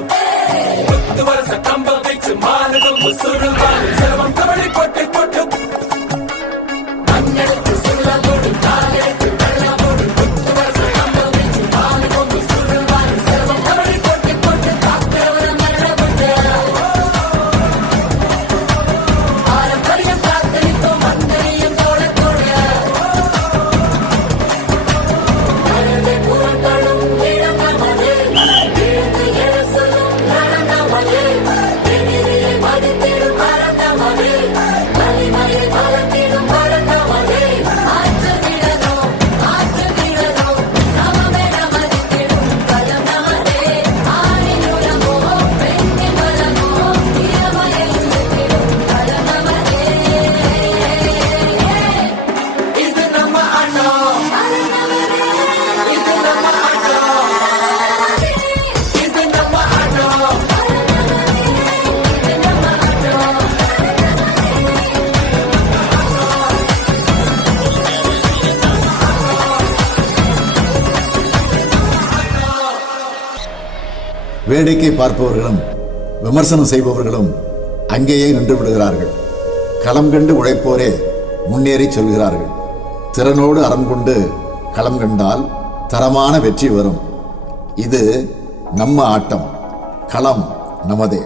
மாறும் பத்து வருஷ கம்பம் வைச்சு மாறும் சுருமாறும் சிரமம் தமிழை போட்டு போட்டு. மண்ணெடுத்து சுருள போடும் காலெடுத்து வெள்ள போடும். பத்து வருஷ கம்பம் வைச்சு மாறும் சுருமாறும் சிரமம் தமிழை போட்டு போட்டு. காக்கிறவரும் மரணப்பட்டு பாரம்பரியம் காத்தளித்தோம் மந்தனையும் தோழ தோழ மனதை புறங்களும் இடம் மனதில் வேடிக்கை பார்ப்பவர்களும் விமர்சனம் செய்பவர்களும் அங்கேயே நின்று விடுகிறார்கள். களம் கண்டு உழைப்போரே முன்னேறி செல்கிறார்கள். திறனோடு அறம் கொண்டு களம் கண்டால் தரமான வெற்றி வரும். இது நம்ம ஆட்டம் களம் நமதே.